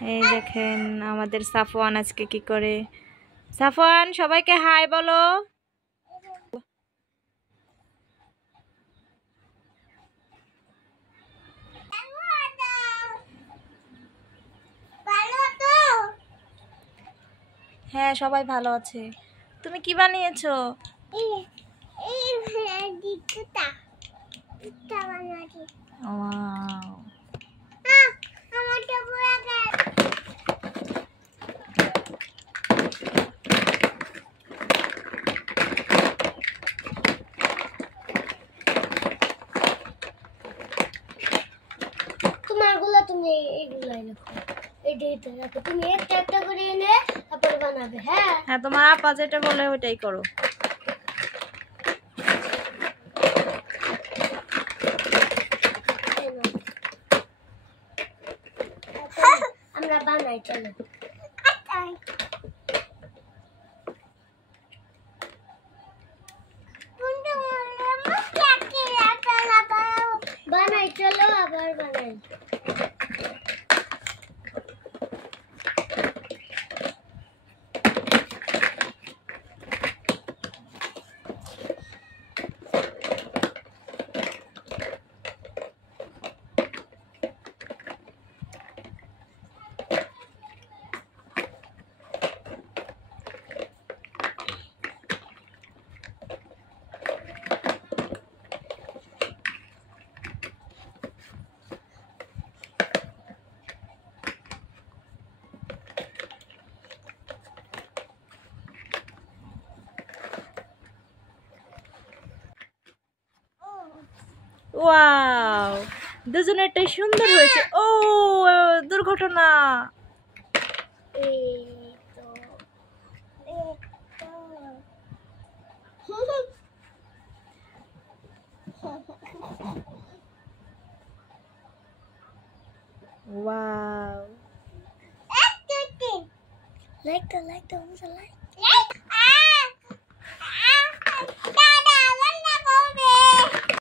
এই দেখেন আমাদের সাফওয়ান আজকে কি করে। সাফওয়ান সবাইকে হাই বলো। হ্যাঁ সবাই ভালো আছে। তুমি কি বানিয়েছো? ওয়াও তোমারগুলো তুমি এইগুলাই রাখো, এইটাই রাখো। তুমি একটা একটা করে এনে তারপর বানাবে। হ্যাঁ হ্যাঁ তোমার আপা যেটা বলে ওইটাই করো। আমরা বানাই, চলো বানাই, চলো আবার বানাই। ওয়াও দুজনেরটাই সুন্দর হয়েছে। ও দুর্ঘটনা। ওয়াও লাইক দাও, লাইক দাও, লাইক।